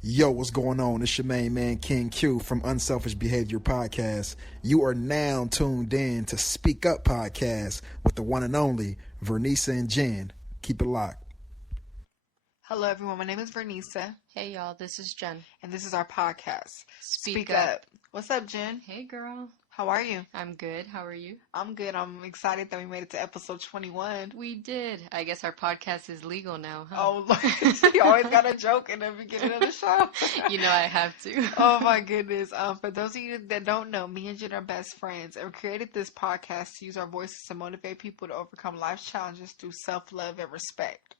Yo, what's going on? It's your main man, King Q from Unselfish Behavior Podcast. You are now tuned in to Speak Up Podcast with the one and only Vernisa and Jen. Keep it locked. Hello, everyone. My name is Vernisa, Hey y'all, this is Jen. and this is our podcast, Speak Up. What's up, Jen? Hey girl. How are you? I'm good. How are you? I'm good. I'm excited that we made it to episode 21. We did. I guess our podcast is legal now, huh? Oh, Lord. You always got a joke in the beginning of the show. You know I have to. Oh, my goodness. For those of you that don't know, me and Jen are best friends, and we created this podcast to use our voices to motivate people to overcome life's challenges through self-love and respect.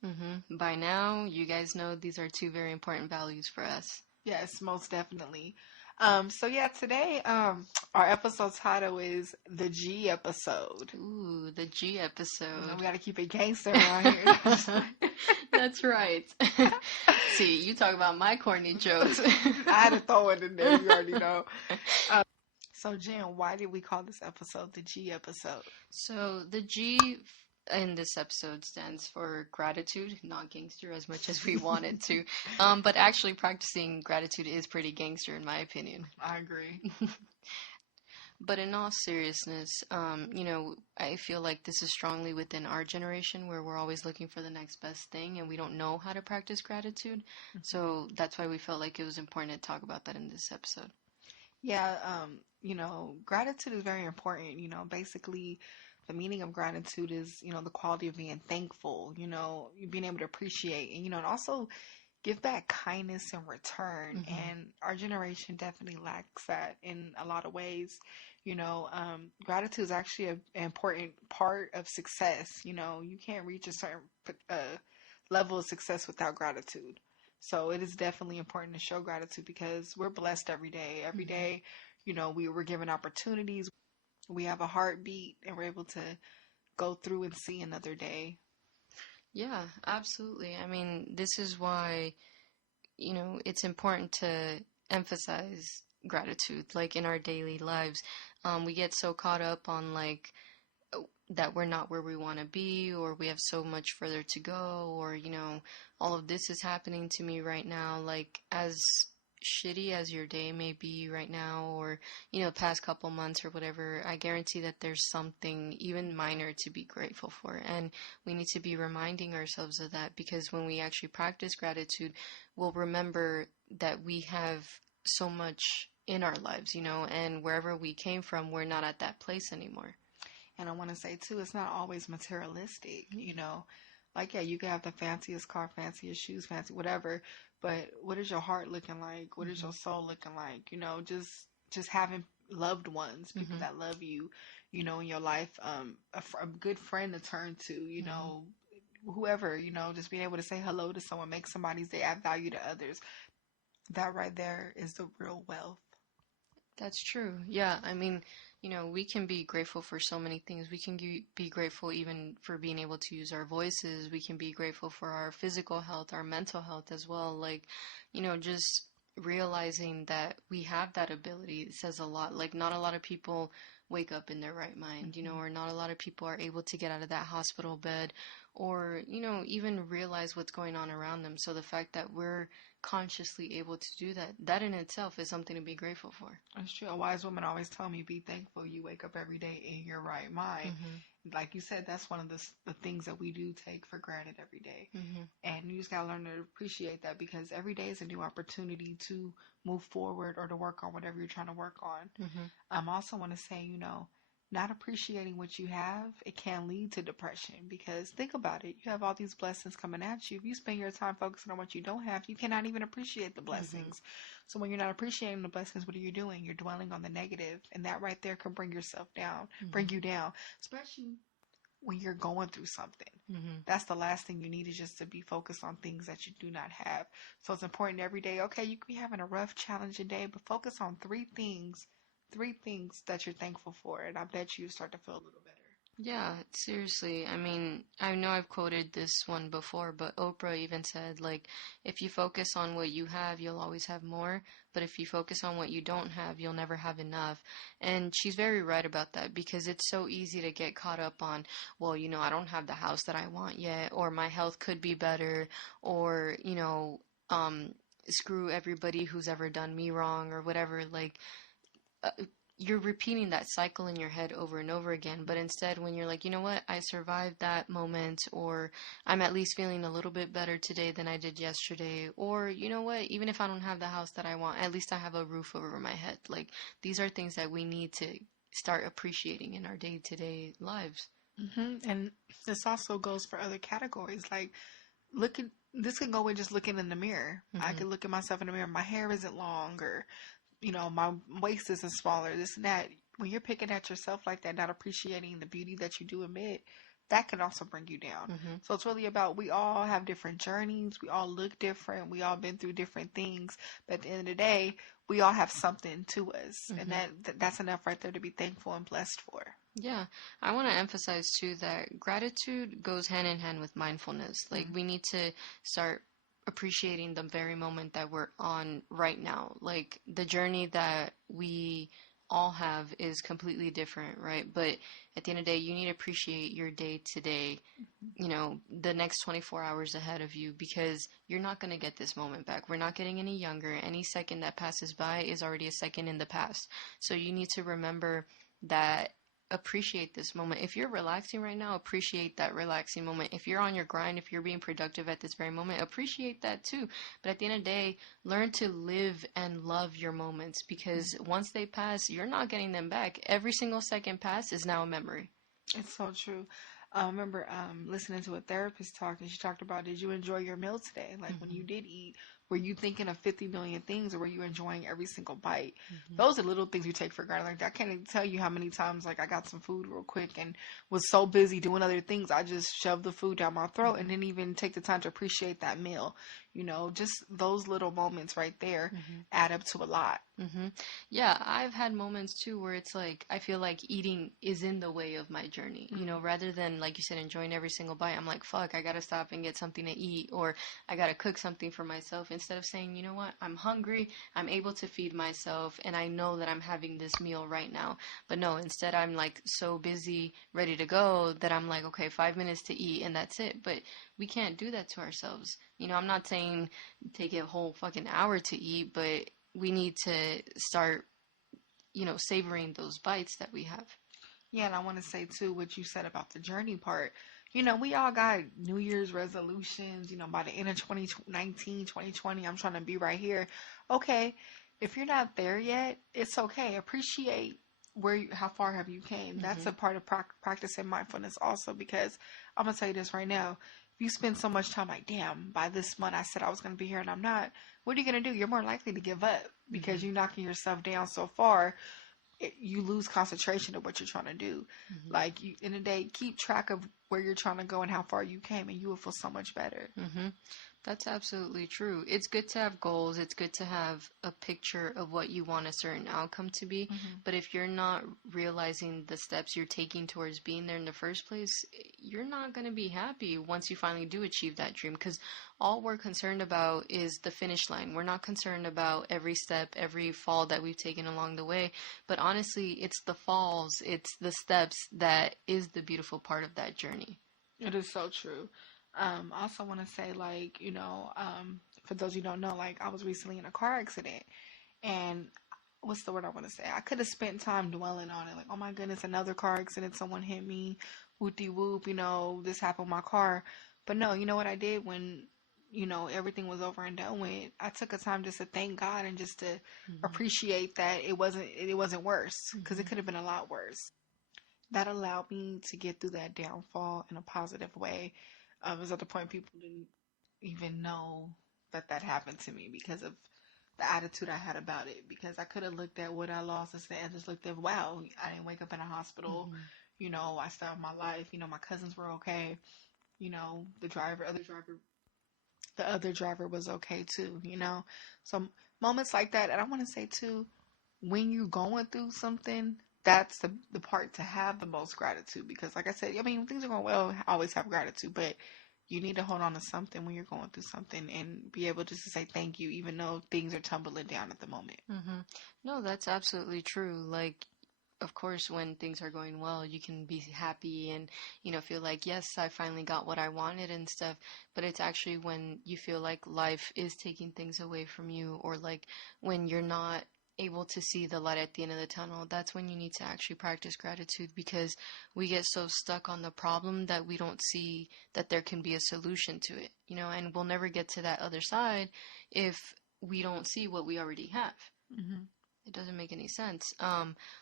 By now, you guys know these are two very important values for us. Yes, most definitely. Today, our episode title is The G Episode. Ooh, the G episode. We gotta keep it gangster around here. That's right. See, you talk about my corny jokes. I had to throw it in there, you already know. So Jen, why did we call this episode The G Episode? So, the G in this episode stands for gratitude, not gangster as much as we want it to. But actually practicing gratitude is pretty gangster in my opinion. I agree. But in all seriousness, I feel like this is strongly within our generation where we're always looking for the next best thing and we don't know how to practice gratitude. So that's why we felt like it was important to talk about that in this episode. Yeah, gratitude is very important. Basically, the meaning of gratitude is, the quality of being thankful, being able to appreciate and also give back kindness in return. And our generation definitely lacks that in a lot of ways. Gratitude is actually an important part of success. You can't reach a certain level of success without gratitude. So it is definitely important to show gratitude because we're blessed every day. Every day, we were given opportunities. We have a heartbeat and we're able to go through and see another day. Yeah, absolutely. I mean, this is why, it's important to emphasize gratitude, like in our daily lives. We get so caught up on that we're not where we want to be, or we have so much further to go, or, all of this is happening to me right now. Like, as shitty as your day may be right now, or, past couple months or whatever, I guarantee that there's something even minor to be grateful for. And we need to be reminding ourselves of that because when we actually practice gratitude, we'll remember that we have so much in our lives, and wherever we came from, we're not at that place anymore. And I want to say, too, it's not always materialistic, Like, yeah, you can have the fanciest car, fanciest shoes, fancy whatever, but what is your heart looking like? What is your soul looking like? Just having loved ones, people that love you, in your life, a good friend to turn to, whoever, just being able to say hello to someone, make somebody's day, add value to others. That right there is the real wealth. That's true. Yeah, I mean, we can be grateful for so many things. We can be grateful even for being able to use our voices. We can be grateful for our physical health, our mental health as well. Like, just realizing that we have that ability says a lot. Like, not a lot of people wake up in their right mind, or not a lot of people are able to get out of that hospital bed or, even realize what's going on around them. So the fact that we're consciously able to do that, that in itself is something to be grateful for. That's true. A wise woman always told me, be thankful you wake up every day in your right mind. Like you said, that's one of the things that we do take for granted every day. And you just got to learn to appreciate that because every day is a new opportunity to move forward or to work on whatever you're trying to work on. I also want to say, not appreciating what you have, it can lead to depression because think about it. You have all these blessings coming at you. If you spend your time focusing on what you don't have, you cannot even appreciate the blessings. So when you're not appreciating the blessings, what are you doing? You're dwelling on the negative, and that right there can bring yourself down, bring you down, especially when you're going through something. That's the last thing you need is just to be focused on things that you do not have. So it's important every day. Okay, you could be having a rough, challenging day, but focus on three things that you're thankful for, and I bet you start to feel a little better. Yeah, seriously. I mean, I know I've quoted this one before, but Oprah even said, like, if you focus on what you have, you'll always have more. But if you focus on what you don't have, you'll never have enough. And she's very right about that because it's so easy to get caught up on, well, I don't have the house that I want yet, or my health could be better, or, screw everybody who's ever done me wrong or whatever. Like, uh, you're repeating that cycle in your head over and over again. But instead, when you're like, you know what, I survived that moment, or I'm at least feeling a little bit better today than I did yesterday, or you know what, even if I don't have the house that I want, at least I have a roof over my head. Like, these are things that we need to start appreciating in our day-to-day lives. And this also goes for other categories. Like, look at this can go with just looking in the mirror. I Mm-hmm. could look at myself in the mirror. My hair isn't long, or my waist isn't smaller. This and that. When you're picking at yourself like that, not appreciating the beauty that you do admit, that can also bring you down. Mm-hmm. So it's really about, we all have different journeys. We all look different. We all been through different things. But at the end of the day, we all have something to us, and Mm-hmm. that's enough right there to be thankful and blessed for. Yeah, I want to emphasize too that gratitude goes hand in hand with mindfulness. Like, Mm-hmm. we need to start appreciating the very moment that we're on right now. Like, the journey that we all have is completely different, right? But at the end of the day, you need to appreciate your day today, the next 24 hours ahead of you, because you're not going to get this moment back. We're not getting any younger. Any second that passes by is already a second in the past. So you need to remember that, appreciate this moment. If you're relaxing right now, appreciate that relaxing moment. If you're on your grind, if you're being productive at this very moment, appreciate that too. But at the end of the day, learn to live and love your moments, because once they pass, you're not getting them back. Every single second pass is now a memory. It's so true. I remember listening to a therapist talk, and she talked about, did you enjoy your meal today? Like, when Mm-hmm. you did eat, were you thinking of 50 million things, or were you enjoying every single bite? Mm-hmm. Those are little things we take for granted. Like, I can't even tell you how many times, like, I got some food real quick and was so busy doing other things, I just shoved the food down my throat and didn't even take the time to appreciate that meal. Just those little moments right there Mm-hmm. add up to a lot. Mm-hmm. Yeah, I've had moments too where it's like I feel like eating is in the way of my journey. Rather than, like you said, enjoying every single bite, I'm like, fuck, I gotta stop and get something to eat, or I gotta cook something for myself. Instead of saying, you know what, I'm hungry, I'm able to feed myself, and I know that I'm having this meal right now. But no, instead I'm like so busy, ready to go, that I'm like, okay, 5 minutes to eat, and that's it. But we can't do that to ourselves. I'm not saying take a whole fucking hour to eat, but we need to start, savoring those bites that we have. Yeah, and I want to say too what you said about the journey part. We all got New Year's resolutions, by the end of 2019, 2020, I'm trying to be right here. Okay, if you're not there yet, it's okay. Appreciate how far have you came. That's Mm-hmm. a part of practicing mindfulness also, because I'm going to tell you this right now. If you spend so much time like, damn, by this month I said I was going to be here and I'm not, what are you going to do? You're more likely to give up Mm-hmm. because you're knocking yourself down so far, you lose concentration of what you're trying to do. Mm-hmm. Like, you, in a day, keep track of where you're trying to go and how far you came, and you will feel so much better. Mm-hmm. That's absolutely true. It's good to have goals. It's good to have a picture of what you want a certain outcome to be. Mm-hmm. But if you're not realizing the steps you're taking towards being there in the first place, you're not going to be happy once you finally do achieve that dream. Because all we're concerned about is the finish line. We're not concerned about every step, every fall that we've taken along the way. But honestly, it's the falls, it's the steps that is the beautiful part of that journey. It is so true. I also want to say, like, for those who don't know, like, I was recently in a car accident, and what's the word I want to say? I could have spent time dwelling on it, like, oh my goodness, another car accident, someone hit me, whoopty whoop, this happened with my car. But no, you know what I did when, everything was over and done with? I took a time just to thank God and just to Mm-hmm. appreciate that it wasn't worse, because it Mm-hmm. could have been a lot worse. That allowed me to get through that downfall in a positive way. It was at the point people didn't even know that happened to me because of the attitude I had about it. Because I could have looked at what I lost instead and just looked at, wow, I didn't wake up in a hospital. Mm-hmm. I still have my life. My cousins were okay. The other driver was okay too. So moments like that. And I want to say too, when you're going through something, that's the part to have the most gratitude. Because like I said, I mean, when things are going well, I always have gratitude, but you need to hold on to something when you're going through something and be able just to say thank you, even though things are tumbling down at the moment. Mm-hmm. No, that's absolutely true. Like, of course, when things are going well, you can be happy and, feel like, yes, I finally got what I wanted and stuff. But it's actually when you feel like life is taking things away from you, or like when you're not able to see the light at the end of the tunnel, that's when you need to actually practice gratitude, because we get so stuck on the problem that we don't see that there can be a solution to it, and we'll never get to that other side if we don't see what we already have. Mm-hmm. It doesn't make any sense.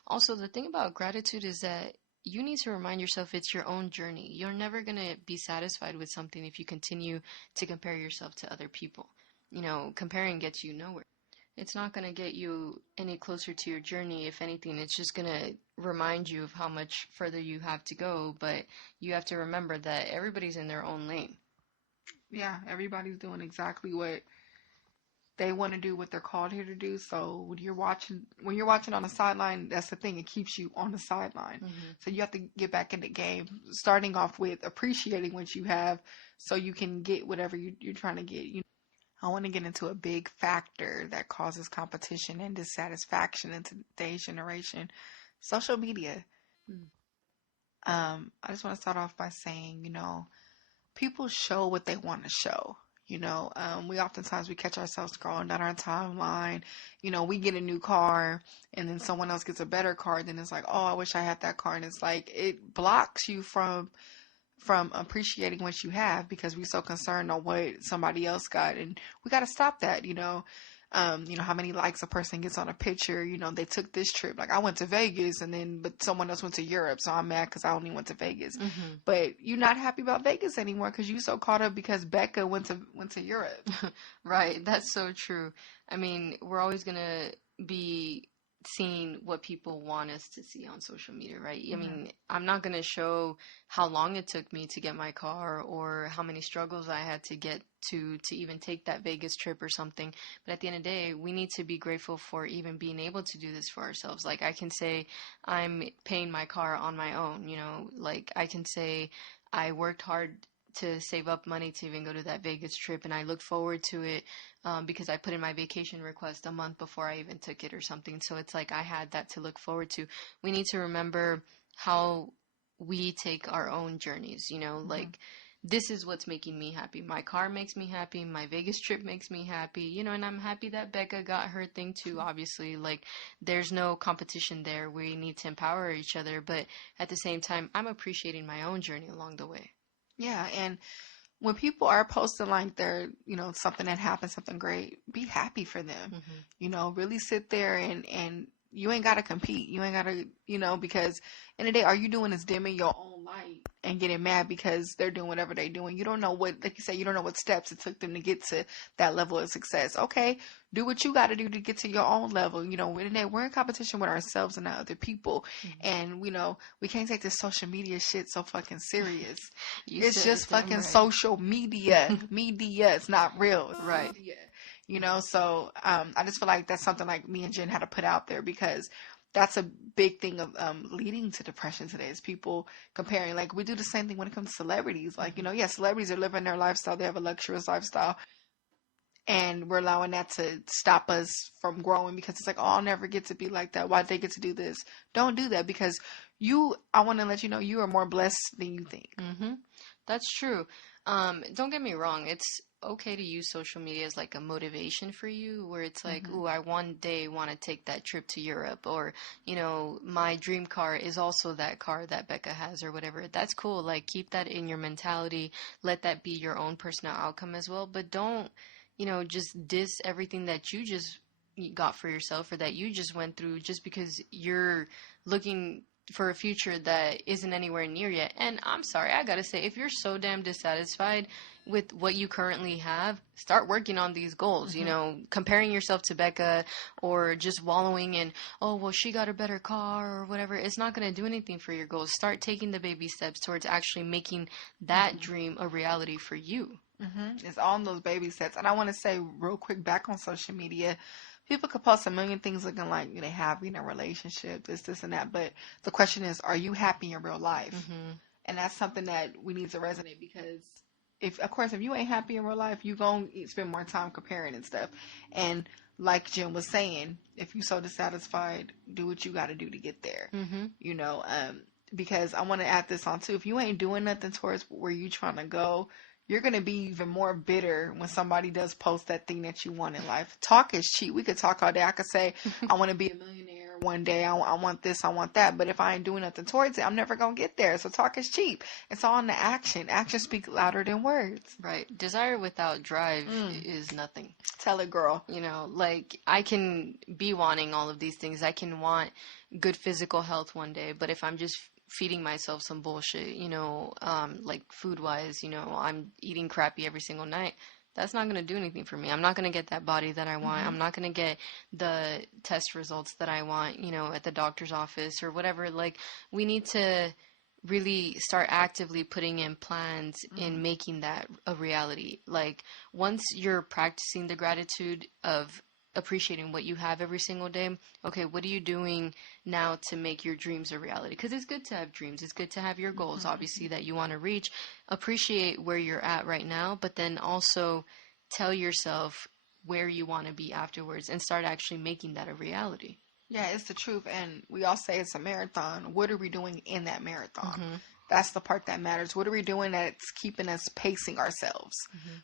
Also, the thing about gratitude is that you need to remind yourself it's your own journey. You're never going to be satisfied with something if you continue to compare yourself to other people. Comparing gets you nowhere. It's not going to get you any closer to your journey. If anything, it's just going to remind you of how much further you have to go. But you have to remember that everybody's in their own lane. Yeah, everybody's doing exactly what they want to do, what they're called here to do. So when you're watching on the sideline, that's the thing. It keeps you on the sideline. Mm-hmm. So you have to get back in the game, starting off with appreciating what you have so you can get whatever you're trying to get. I want to get into a big factor that causes competition and dissatisfaction in today's generation: social media. Mm. I just want to start off by saying, people show what they want to show. We oftentimes we catch ourselves scrolling down our timeline. We get a new car and then someone else gets a better car. Then it's like, oh, I wish I had that car. And it's like, it blocks you from appreciating what you have because we're so concerned on what somebody else got. And we got to stop that. How many likes a person gets on a picture. They took this trip. Like, I went to Vegas but someone else went to Europe. So I'm mad because I only went to Vegas. Mm-hmm. But you're not happy about Vegas anymore because you're so caught up because Becca went to Europe. Right. That's so true. I mean, we're always going to be seeing what people want us to see on social media, right? I mean, I'm not going to show how long it took me to get my car or how many struggles I had to get to even take that Vegas trip or something. But at the end of the day, we need to be grateful for even being able to do this for ourselves. Like, I can say I'm paying my car on my own, like I can say I worked hard to save up money to even go to that Vegas trip, and I look forward to it because I put in my vacation request a month before I even took it or something. So it's like I had that to look forward to. We need to remember how we take our own journeys, like this is what's making me happy. My car makes me happy. My Vegas trip makes me happy, and I'm happy that Becca got her thing too, obviously. Like, there's no competition there. We need to empower each other, but at the same time, I'm appreciating my own journey along the way. Yeah, and when people are posting like they're, something that happened, something great, be happy for them. Really sit there and you ain't got to compete. You ain't got to, because in the day, all you doing is dimming your own light and getting mad because they're doing whatever they're doing. You don't know what, like you say, you don't know what steps it took them to get to that level of success. Okay, do what you got to do to get to your own level. We're in competition with ourselves and not other people. And, we can't take this social media shit so fucking serious. It's just fucking right. Social media. Media. It's not real. It's right. Media. So I just feel like that's something like me and Jen had to put out there because that's a big thing of leading to depression today is people comparing. Like, we do the same thing when it comes to celebrities. Like, celebrities are living their lifestyle. They have a luxurious lifestyle. And we're allowing that to stop us from growing because it's like, oh, I'll never get to be like that. Why'd they get to do this? Don't do that because I want to let you know you are more blessed than you think. That's true. Don't get me wrong. It's okay to use social media as like a motivation for you where it's like, ooh, I one day want to take that trip to Europe, or, my dream car is also that car that Becca has or whatever. That's cool. Like, keep that in your mentality. Let that be your own personal outcome as well. But don't, just diss everything that you just got for yourself or that you just went through just because you're looking for a future that isn't anywhere near yet. And I'm sorry, I gotta say, if you're so damn dissatisfied with what you currently have, start working on these goals. Comparing yourself to Becca or just wallowing in, oh, well, she got a better car or whatever, it's not gonna do anything for your goals. Start taking the baby steps towards actually making that dream a reality for you. It's all in those baby steps. And I want to say real quick back on social media, people could post a million things looking like they have in a relationship, this, and that. But the question is, are you happy in real life? And that's something that we need to resonate because if of course if you ain't happy in real life, you gonna spend more time comparing and stuff. And like Jim was saying, if you so dissatisfied, do what you got to do to get there. You know, because I want to add this on too. If you ain't doing nothing towards where you trying to go, you're gonna be even more bitter when somebody does post that thing that you want in life. Talk is cheap. We could talk all day. I could say I want to be a millionaire one day. I want this. I want that. But if I ain't doing nothing towards it, I'm never gonna get there. So talk is cheap. It's all in the action. Actions speak louder than words. Right. Desire without drive is nothing. Tell it, girl. You know, like, I can be wanting all of these things. I can want good physical health one day, but if I'm just feeding myself some bullshit, you know, like food-wise, you know, I'm eating crappy every single night, that's not going to do anything for me. I'm not going to get that body that I want. I'm not going to get the test results that I want, you know, at the doctor's office or whatever. Like, we need to really start actively putting in plans in making that a reality. Like, once you're practicing the gratitude of appreciating what you have every single day, okay, what are you doing now to make your dreams a reality? Because it's good to have dreams. It's good to have your goals, obviously, that you want to reach. Appreciate where you're at right now, but then also tell yourself where you want to be afterwards and start actually making that a reality. Yeah, it's the truth. And we all say it's a marathon. What are we doing in that marathon? That's the part that matters. What are we doing that's keeping us pacing ourselves?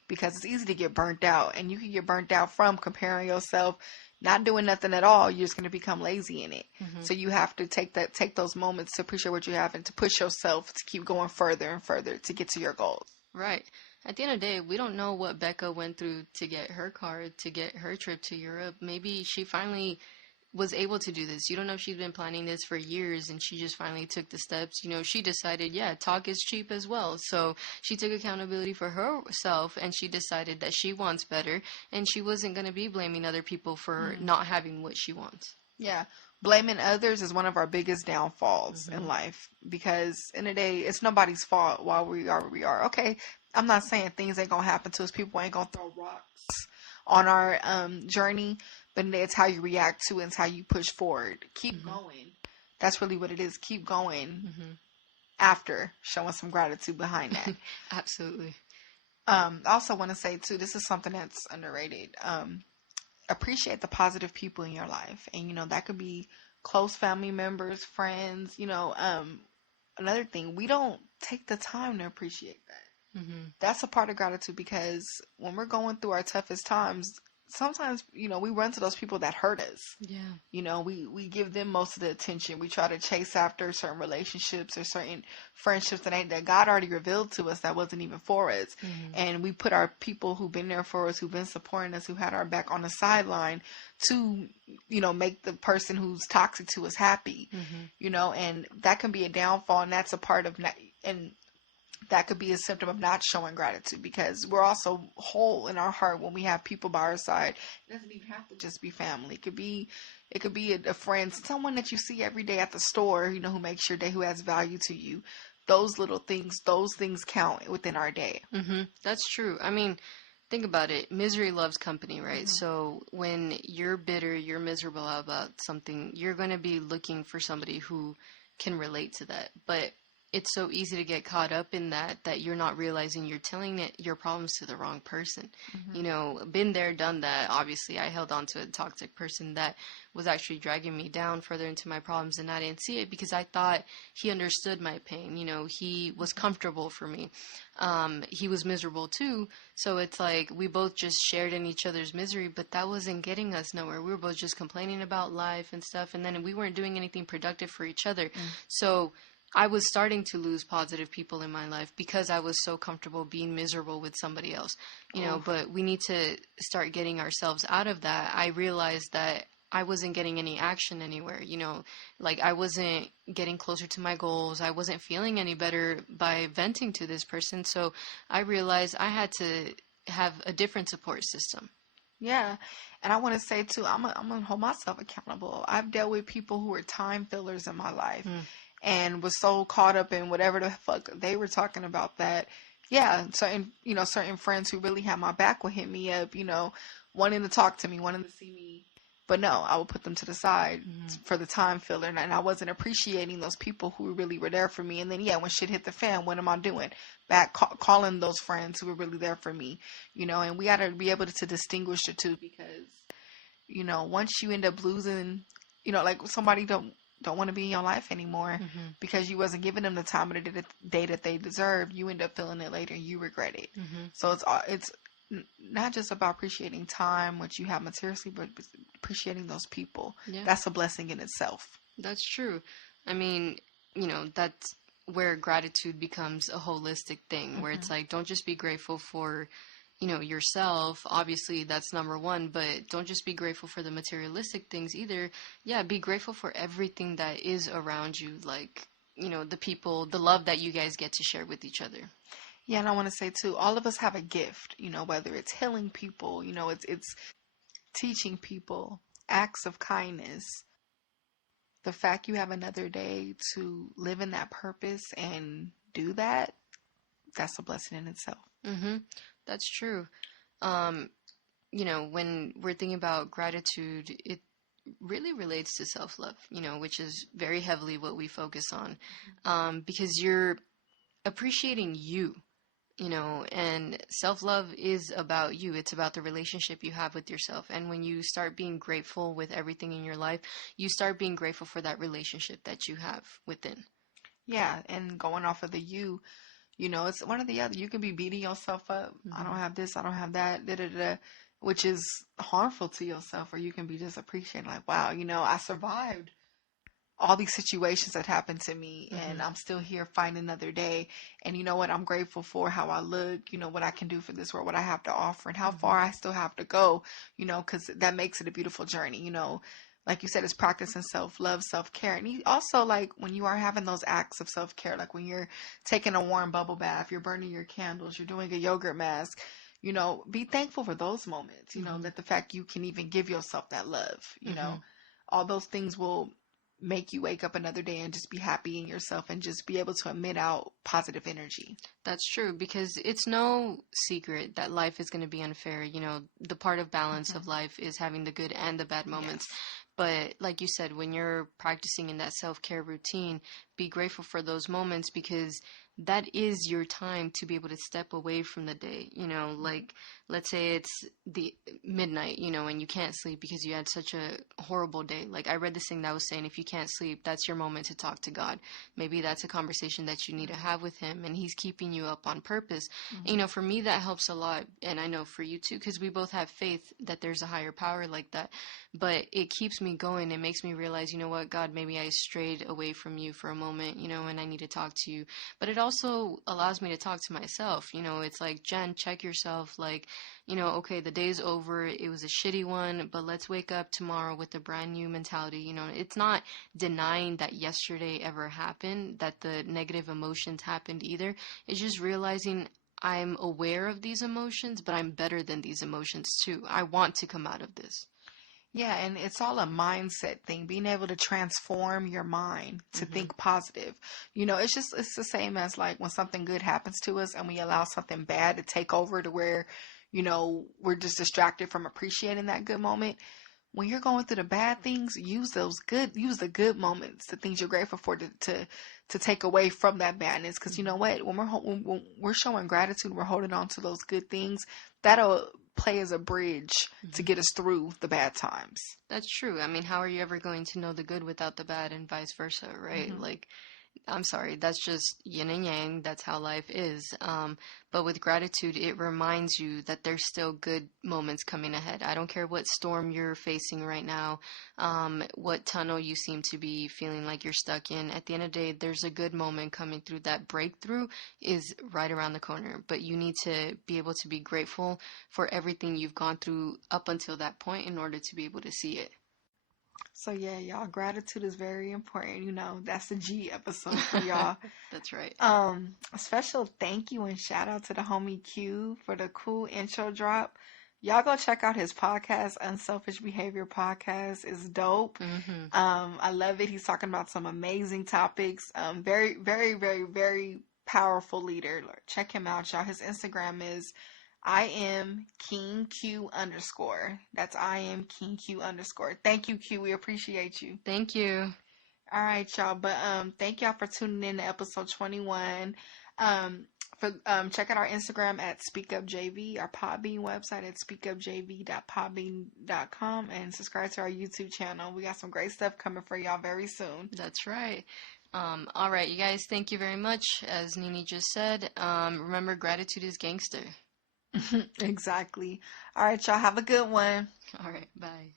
Because it's easy to get burnt out, and you can get burnt out from comparing yourself, not doing nothing at all. You're just going to become lazy in it. So you have to take those moments to appreciate what you have and to push yourself to keep going further and further to get to your goals. Right. At the end of the day, we don't know what Becca went through to get her card, to get her trip to Europe. Maybe she finally was able to do this. You don't know if she's been planning this for years and she just finally took the steps. You know, she decided, yeah, talk is cheap as well. So she took accountability for herself and she decided that she wants better and she wasn't going to be blaming other people for not having what she wants. Yeah. Blaming others is one of our biggest downfalls in life, because in the day, it's nobody's fault why we are where we are. Okay, I'm not saying things ain't going to happen to us. People ain't going to throw rocks on our journey, but it's how you react to it. It's how you push forward. Keep going. That's really what it is. Keep going after showing some gratitude behind that. Absolutely. I also want to say, too, this is something that's underrated. Appreciate the positive people in your life. And, you know, that could be close family members, friends. You know, another thing, we don't take the time to appreciate that. That's a part of gratitude, because when we're going through our toughest times, sometimes, you know, we run to those people that hurt us. Yeah. You know, we give them most of the attention. We try to chase after certain relationships or certain friendships that God already revealed to us that wasn't even for us. And we put our people who've been there for us, who've been supporting us, who had our back on the sideline to, you know, make the person who's toxic to us happy. You know, and that can be a downfall, and that's a part of that could be a symptom of not showing gratitude, because we're also whole in our heart when we have people by our side. It doesn't even have to just be family. It could be a friend, someone that you see every day at the store, you know, who makes your day, who has value to you. Those little things, those things count within our day. That's true. I mean, think about it. Misery loves company, right? So when you're bitter, you're miserable about something, you're going to be looking for somebody who can relate to that. But it's so easy to get caught up in that you're not realizing you're telling your problems to the wrong person. You know, been there, done that. Obviously, I held on to a toxic person that was actually dragging me down further into my problems, and I didn't see it because I thought he understood my pain. You know, he was comfortable for me. He was miserable too, so it's like we both just shared in each other's misery, but that wasn't getting us nowhere. We were both just complaining about life and stuff, and then we weren't doing anything productive for each other. So I was starting to lose positive people in my life because I was so comfortable being miserable with somebody else, you know, but we need to start getting ourselves out of that. I realized that I wasn't getting any action anywhere, you know, like I wasn't getting closer to my goals. I wasn't feeling any better by venting to this person. So I realized I had to have a different support system. Yeah. And I want to say too, I'm going to hold myself accountable. I've dealt with people who were time fillers in my life. And was so caught up in whatever the fuck they were talking about that, yeah, certain friends who really had my back would hit me up, you know, wanting to talk to me, wanting to see me. But no, I would put them to the side for the time filler, and I wasn't appreciating those people who really were there for me. And then, yeah, when shit hit the fan, what am I doing? Back calling those friends who were really there for me, and we got to be able to distinguish the two, because, once you end up losing, like somebody don't want to be in your life anymore because you wasn't giving them the time of the day that they deserve, you end up feeling it later and you regret it. So it's not just about appreciating time, what you have materially, but appreciating those people. Yeah. That's a blessing in itself. That's true. I mean, that's where gratitude becomes a holistic thing, where it's like, don't just be grateful for, yourself. Obviously, that's number one, but don't just be grateful for the materialistic things either. Yeah, be grateful for everything that is around you, like, the people, the love that you guys get to share with each other. Yeah, and I want to say too, all of us have a gift, whether it's healing people, it's teaching people, acts of kindness. The fact you have another day to live in that purpose and do that, that's a blessing in itself. That's true. When we're thinking about gratitude, it really relates to self-love, which is very heavily what we focus on, because you're appreciating you. And self-love is about you. It's about the relationship you have with yourself. And when you start being grateful with everything in your life, you start being grateful for that relationship that you have within. Yeah, and going off of the you, it's one or the other. You can be beating yourself up. I don't have this, I don't have that, which is harmful to yourself. Or you can be just appreciating, like, wow, I survived all these situations that happened to me, and I'm still here fighting another day. And you know what? I'm grateful for how I look, what I can do for this world, what I have to offer, and how far I still have to go, because that makes it a beautiful journey. Like you said, it's practicing self-love, self-care. And also, like, when you are having those acts of self-care, like when you're taking a warm bubble bath, you're burning your candles, you're doing a yogurt mask, be thankful for those moments, that the fact you can even give yourself that love, all those things will make you wake up another day and just be happy in yourself and just be able to emit out positive energy. That's true, because it's no secret that life is going to be unfair. The part of balance of life is having the good and the bad moments. Yes. But like you said, when you're practicing in that self-care routine, be grateful for those moments, because that is your time to be able to step away from the day. Like, let's say it's the midnight, and you can't sleep because you had such a horrible day. Like, I read this thing that was saying, if you can't sleep, that's your moment to talk to God. Maybe that's a conversation that you need to have with him, and he's keeping you up on purpose. For me, that helps a lot. And I know for you too, because we both have faith that there's a higher power like that. But it keeps me going. It makes me realize, what, God, maybe I strayed away from you for a moment, and I need to talk to you. But it also allows me to talk to myself. It's like, Jen, check yourself. Like, okay, the day's over. It was a shitty one, but let's wake up tomorrow with a brand new mentality. It's not denying that yesterday ever happened, that the negative emotions happened either. It's just realizing I'm aware of these emotions, but I'm better than these emotions too. I want to come out of this. Yeah, and it's all a mindset thing, being able to transform your mind to think positive. It's the same as like when something good happens to us and we allow something bad to take over to where, we're just distracted from appreciating that good moment. When you're going through the bad things, use the good moments, the things you're grateful for to take away from that badness. Because you know what? When we're showing gratitude, we're holding on to those good things, that'll play as a bridge to get us through the bad times. That's true. I mean, how are you ever going to know the good without the bad, and vice versa, right? Like, I'm sorry, that's just yin and yang. That's how life is. But with gratitude, it reminds you that there's still good moments coming ahead. I don't care what storm you're facing right now, what tunnel you seem to be feeling like you're stuck in. At the end of the day, there's a good moment coming through. That breakthrough is right around the corner. But you need to be able to be grateful for everything you've gone through up until that point in order to be able to see it. So yeah, y'all, gratitude is very important. That's the G episode for y'all. That's right. A special thank you and shout out to the homie Q for the cool intro drop. Y'all go check out his podcast, Unselfish Behavior Podcast. It's dope. I love it. He's talking about some amazing topics. Very, very, very, very powerful leader. Check him out, y'all. His Instagram is I am King Q _. That's I am King Q _. Thank you, Q. We appreciate you. Thank you. All right, y'all. But thank y'all for tuning in to episode 21. Check out our Instagram at SpeakUpJV, our Podbean website at speakupjv.podbean.com, and subscribe to our YouTube channel. We got some great stuff coming for y'all very soon. That's right. All right, you guys, thank you very much. As Nini just said, remember, gratitude is gangster. Exactly. All right, y'all. Have a good one. All right, bye.